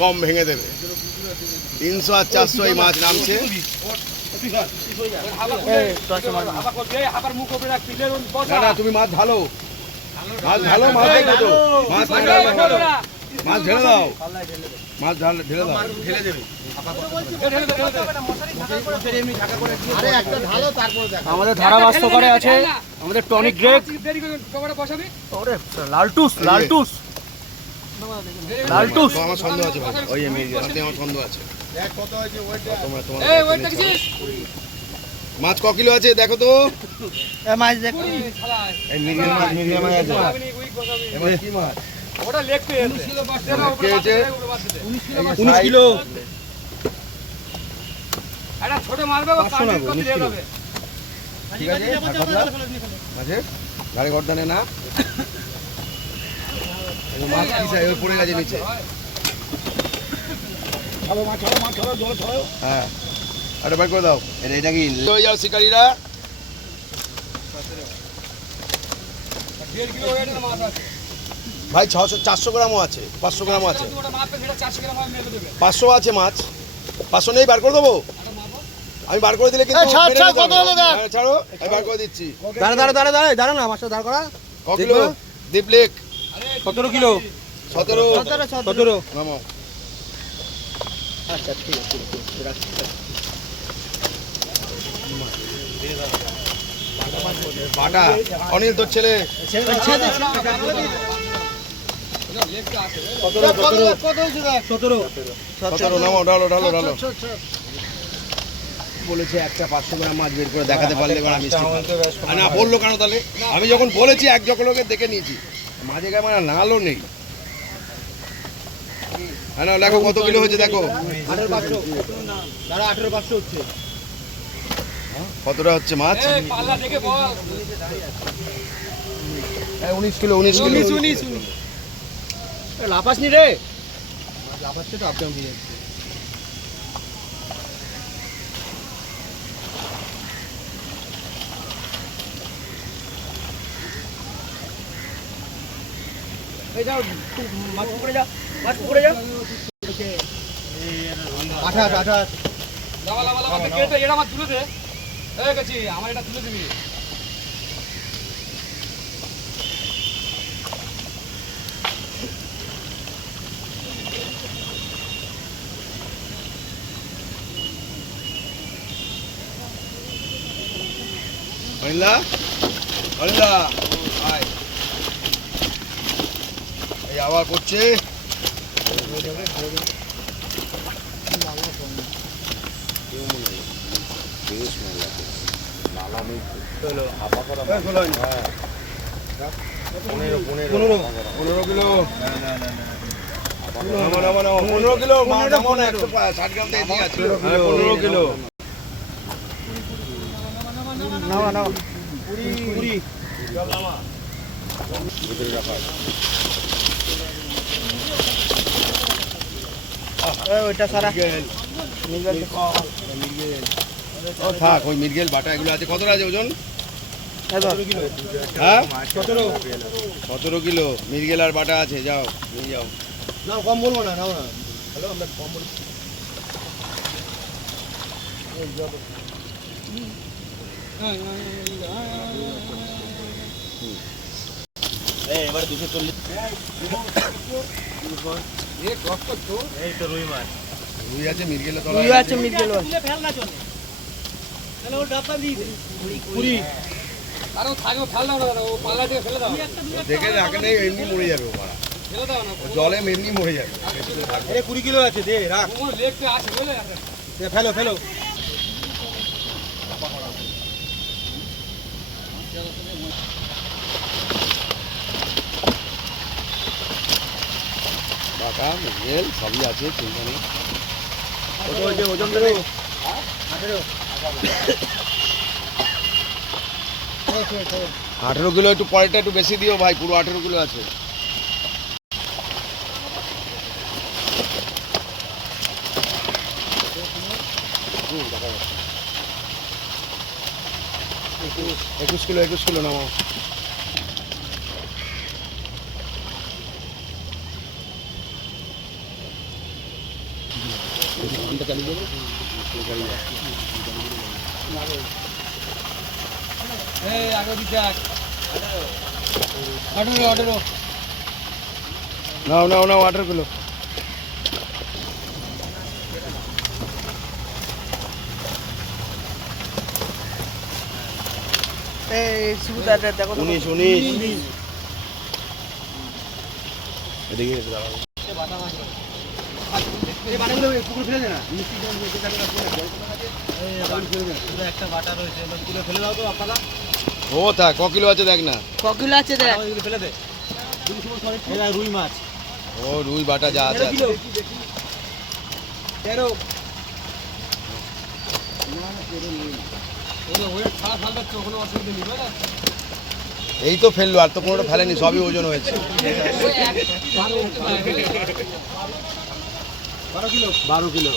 গম ভেঙে দেবে। 300 আর 400 এই মাছ নামছে। না তুমি মাছ ঢালো, মাছ ঢালো, মাছ ঢেলে দাও, মাছ ঢেলে দাও, মাছ ঢেলে দাও। আমাদের ধারাভাষ্য করে আছে আমাদের টনিক গ্রেক লালটুস লালটুস লালটুস। আমার সন্দেহ আছে ভাই, ওই আমার সন্দেহ আছে। মাছ ক কিলো আছে দেখো তো। মাছ দেখ কি মাছ? 19 কিলো। ছোট মারবে ঠিক আছে, গাড়ি গর্দানে না মাছ পড়ে গেছে নিচে। হ্যাঁ আরে বের করে দাও। এটা কি শিকারীরা ভাই 400 গ্রামও আছে, 500 গ্রামও আছে, 500 আছে মাছ। 500 নেই, বার করে দেবো আমি, বার করে দিলে কিন্তু ছাড়ো, আমি বার করে দিচ্ছি। দাঁড়া না, মাছটা দাঁড় করা। ক কিলো দীপলেক? 17 কিলো। 17 নামাও। আচ্ছা ঠিক আছে, বাটা অনিল তোর ছেলে। 17 নামাও, ঢালো ঢালো ঢালো। বলেছে একটা 500 গ্রাম মাছ বের করে দেখাতে পারলে না বললো কেন তাহলে? আমি যখন বলেছি এক জকলোকে দেখে নিয়েছি, মাঝে ক্যামেরা নালও নেই। হ্যাঁ না দেখো কত কিলো হয়েছে দেখো। 18,500 হচ্ছে। কতটা হচ্ছে মাছ? 19 কিলো। 19 লাফাস নি রে, লাফাচ্ছে তো আপডাউন হয়ে যাচ্ছে। এই যাও মাছ পড়ে যা, মাছ পড়ে যা। 28 লাবা লাবা লাবা কেটে এটা মাছ তুলে দে। এই গেছি আমার এটা তুলে দিবি। অনিলা অনিলা আয়, এই আবার করছে। পনেরো কিলো। 15 কিলো 160 গ্রাম থেকে ঠিক আছে। 15 কিলো নাও নাও। 20 ওইটা সারা থাক। ওই মির্গেল বাটা এগুলো আছে। কতটা আছে ওজন? 17 কিলো। হ্যাঁ 17 কিলো মির্গেল আর বাটা আছে। যাও নিয়ে যাও। না কম বলবো না, নাও না। হ্যালো আমরা কম বলবো। এবার 240। এই তো রুই মাছ। রুই আছে মির্গেল তো রুই আছে মির্গেল আছে। ফেল না চলে তাহলে ও ডাটা দিয়ে দে। 20 আর ও থাকো ফেল দাও না, ও পাল্লা দিয়ে ফেলে দাও। দেখে রাখে নেই, এমনি মরে যাবে ও মারা। ফেলে দাও না, জলে এমনি মরে যাবে। আরে 20 কিলো আছে, দে রাখ। ও লেগতে আসে বলে আছে। দে ফেলো ফেলো। বাটা মির্গেল সবই আছে, চিন্তা নেই। কত হয়েছে ওজন ধরো? 18 কিলো। একটু পরেরটা একটু বেশি দিও ভাই, পুরো 18 কিলো আছে। একুশ কিলো নামাও। এই আগে দিতে আগ 18 নাও নাও নাও 18 কিলো এই সুবিধাটা দেখো 19 এদিকে দাঁড়াও এই বাটাগুলো পুকুর ফেলে দে না একটা বাটা রয়েছে কিলো ফেলে দাও তো আপনারা ও তা ক কিলো আছে দেখ না ক কিলো আছে দেখ এগুলো ফেলে দে এটা রুই মাছ ও রুই বাটা যা আছে আছে। 13 ওটা ওয়েট ছাড়া ফেলতে কোনো অসুবিধা নেই না এই তো ফেললো আর তো কোনোটা ফেলেনি সবই ওজন হয়েছে 12 কিলো